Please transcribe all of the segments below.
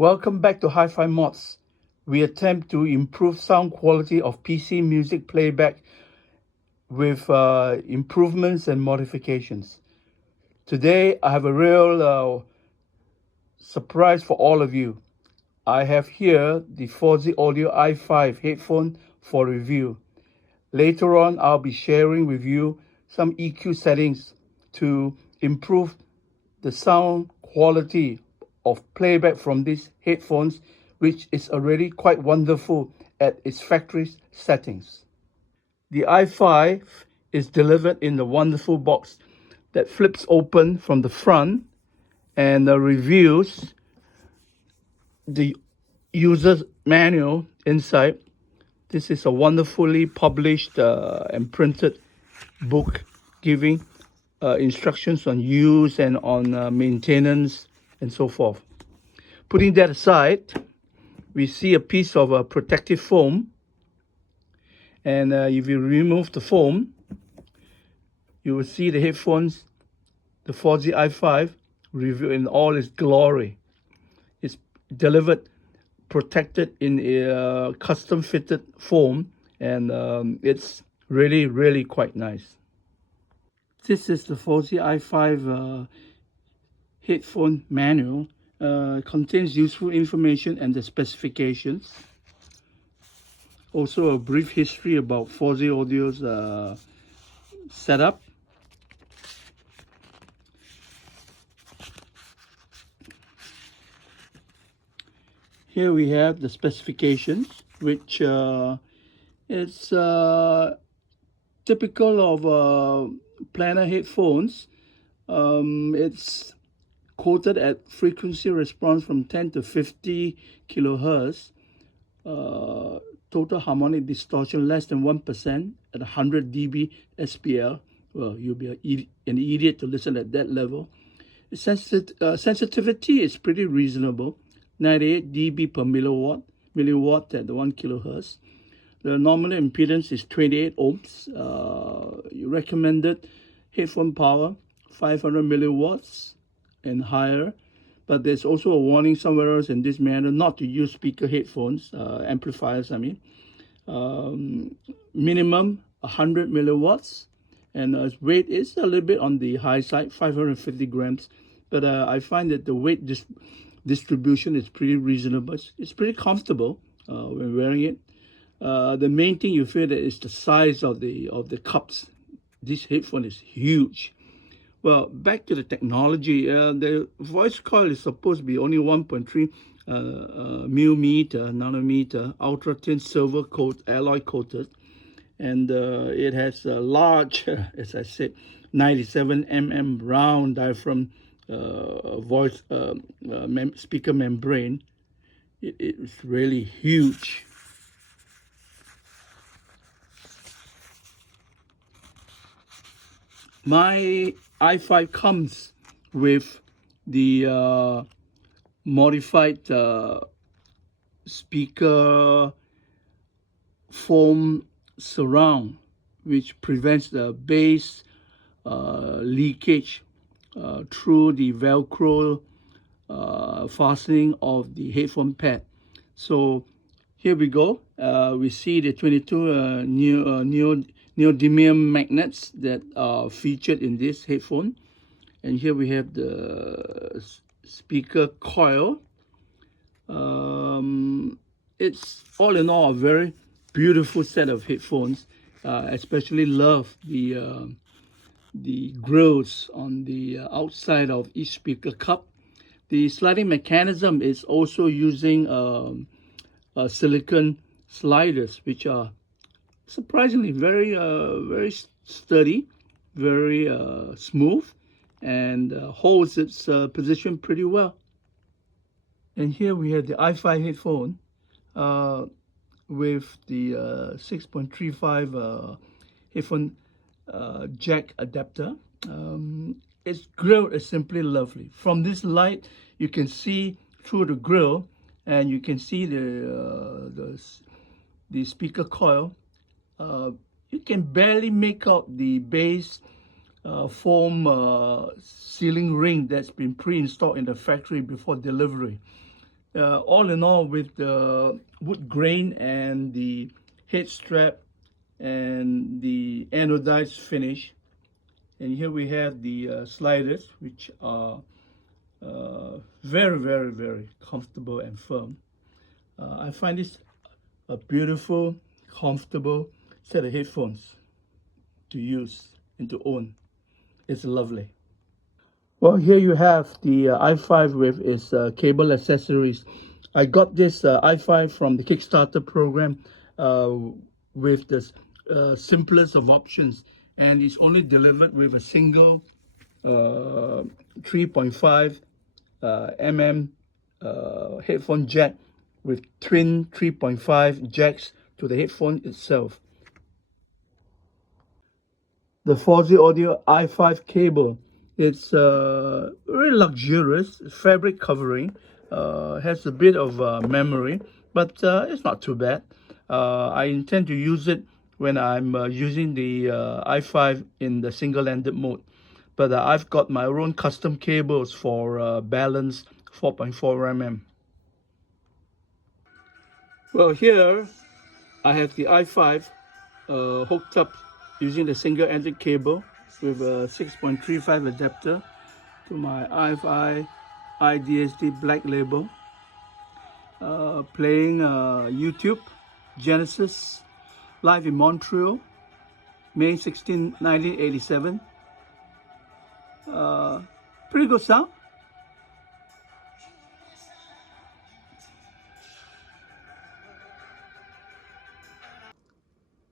Welcome back to HIFI Mods. We attempt to improve sound quality of PC music playback with improvements and modifications. Today, I have a real surprise for all of you. I have here the FOSI Audio i5 headphone for review. Later on, I'll be sharing with you some EQ settings to improve the sound quality of playback from these headphones, which is already quite wonderful at its factory settings. The i5 is delivered in the wonderful box that flips open from the front and reveals the user's manual inside. This is a wonderfully published and printed book giving instructions on use and on maintenance and so forth. Putting that aside, we see a piece of protective foam, and if you remove the foam, you will see the headphones, the FOSI i5, revealed in all its glory. It's delivered protected in a custom fitted foam, and it's really quite nice. This is the FOSI i5 headphone manual. Contains useful information and the specifications. Also a brief history about FOSI Audio's setup. Here we have the specifications, which is typical of PLANAR headphones. It's quoted at frequency response from 10 to 50 kilohertz, total harmonic distortion less than 1% at 100 dB SPL. Well, you'll be an idiot to listen at that level. Sensitivity is pretty reasonable, 98 dB per milliwatt at the 1 kilohertz. The nominal impedance is 28 ohms. Recommended headphone power 500 milliwatts and higher, but there's also a warning somewhere else in this manual not to use speaker headphones, amplifiers I mean. Minimum 100 milliwatts, and weight is a little bit on the high side, 550 grams, but I find that the weight distribution is pretty reasonable. It's pretty comfortable when wearing it. The main thing you feel that is the size of the cups. This headphone is huge. Well, back to the technology. The voice coil is supposed to be only 1.3 nanometer, ultra thin silver coat, alloy coated, and it has a large, as I said, 97 mm round diaphragm voice speaker membrane. It's really huge. My i5 comes with the modified speaker foam surround, which prevents the bass leakage through the Velcro fastening of the headphone pad. So here we go. We see the 22 neodymium magnets that are featured in this headphone, and here we have the speaker coil. It's all in all a very beautiful set of headphones. Especially love the grills on the outside of each speaker cup. The sliding mechanism is also using silicone sliders, which are surprisingly very sturdy, very smooth, and holds its position pretty well. And here we have the i5 headphone with the 6.35 headphone jack adapter. Its grill is simply lovely. From this light, you can see through the grill, and you can see the speaker coil. You can barely make out the base foam sealing ring that's been pre-installed in the factory before delivery. All in all, with the wood grain and the head strap and the anodized finish, and here we have the sliders, which are very, very, very comfortable and firm. I find this a beautiful, comfortable set of headphones to use and to own. It's lovely. Well, here you have the i5 with its cable accessories. I got this i5 from the Kickstarter program uh, with the simplest of options, and it's only delivered with a single 3.5 headphone jack with twin 3.5 jacks to the headphone itself. The FOSI Audio i5 cable. It's very luxurious, fabric covering, has a bit of memory, but it's not too bad. I intend to use it when I'm using the i5 in the single-ended mode. But I've got my own custom cables for balanced 4.4 mm. Well, here I have the i5 hooked up using the single-ended cable with a 6.35 adapter to my i5 IDSD Black Label, playing YouTube, Genesis, live in Montreal, May 16, 1987. Pretty good sound.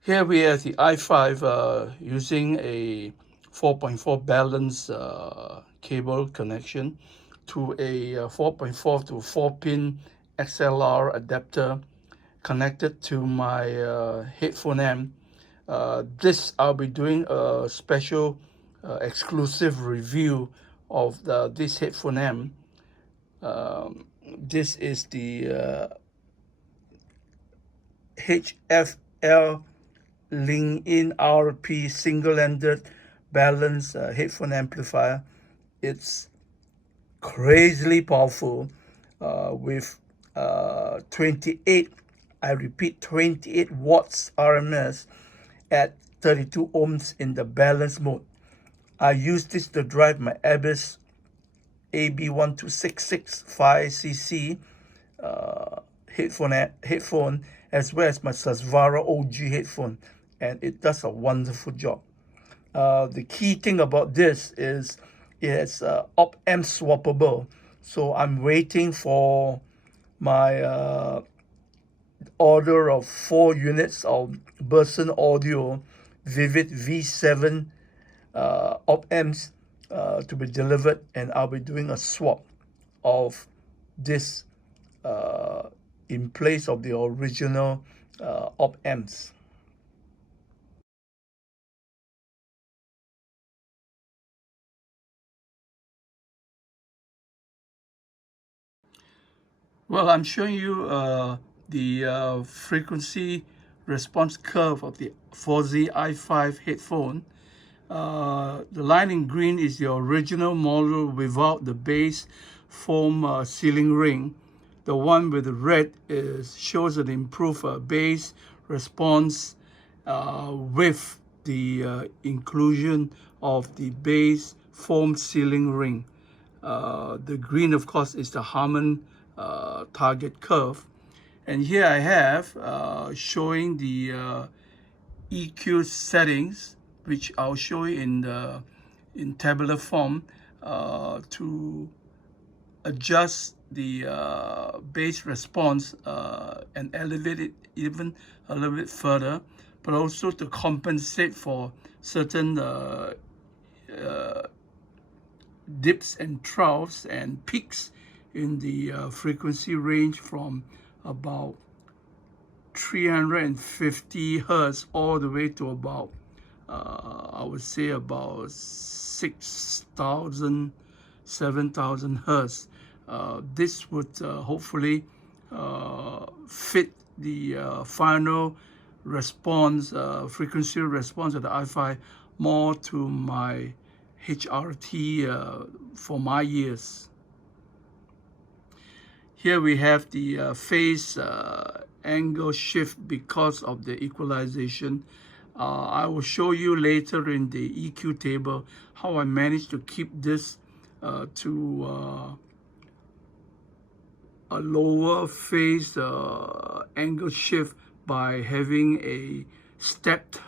Here we have the i5 using a 4.4 balance cable connection to a 4.4 to 4-pin XLR adapter connected to my headphone amp. This I'll be doing a special exclusive review of this headphone amp. This is the HFL Link-in RP single-ended balanced headphone amplifier. It's crazily powerful with 28, I repeat, 28 watts RMS at 32 ohms in the balance mode. I use this to drive my Abyss AB12665 5cc headphone as well as my Sasvara OG headphone, and it does a wonderful job. The key thing about this is it's op-amp swappable, so I'm waiting for my order of 4 units of Burson Audio Vivid V7 op-amps to be delivered, and I'll be doing a swap of this in place of the original op-amps. Well, I'm showing you the frequency response curve of the FOSI i5 headphone. The line in green is the original model without the base foam sealing ring. The one with the red shows an improved bass response with the inclusion of the base foam sealing ring. The green, of course, is the Harman target curve. And here I have showing the EQ settings, which I'll show you in tabular form to adjust the bass response and elevate it even a little bit further, but also to compensate for certain dips and troughs and peaks in the frequency range from about 350 hertz all the way to about I would say about 6,000, 7,000 hertz. This would hopefully fit the final response, frequency response of the i5 more to my HRT for my ears. Here we have the phase angle shift because of the equalization. I will show you later in the EQ table how I managed to keep this to a lower phase angle shift by having a stepped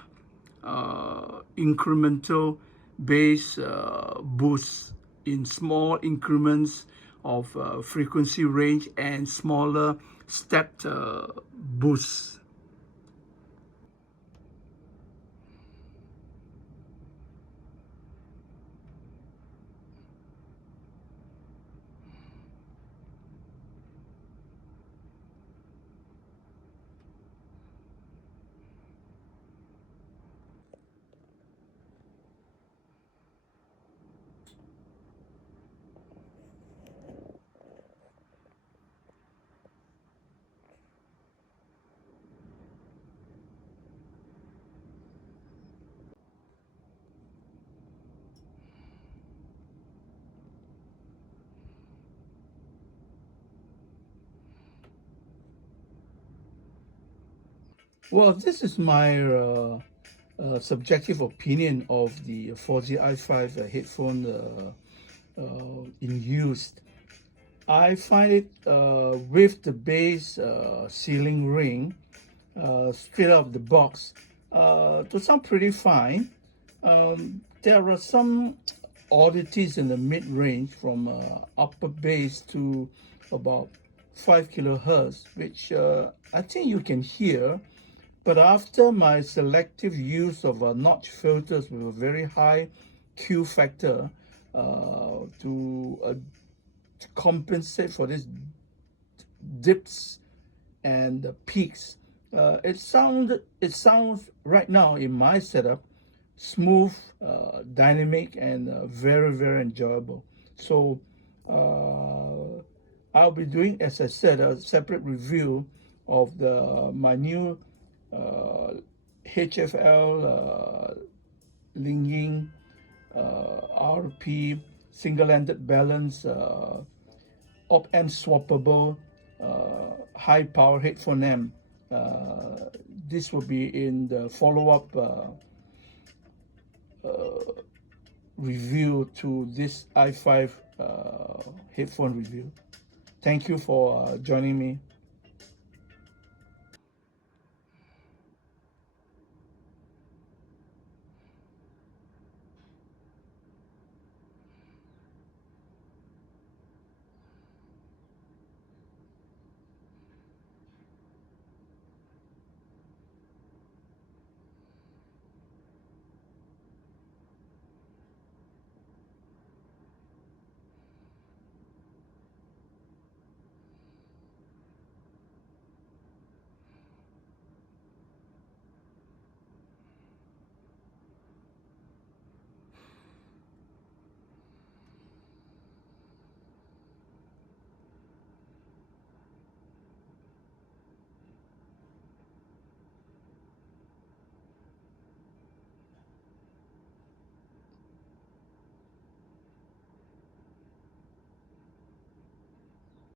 incremental bass boost in small increments of frequency range and smaller stepped boosts. Well, this is my subjective opinion of the FOSI i5 headphone in use. I find it with the bass ceiling ring straight out of the box to sound pretty fine. There are some oddities in the mid-range from upper bass to about 5 kilohertz, which I think you can hear. But after my selective use of notch filters with a very high Q factor to compensate for these dips and peaks, it sounds right now in my setup smooth, dynamic, and very enjoyable. So I'll be doing, as I said, a separate review of my new HFL Linging RP single-ended balance op-amp swappable high power headphone amp. This will be in the follow-up review to this i5 headphone review. Thank you for joining me.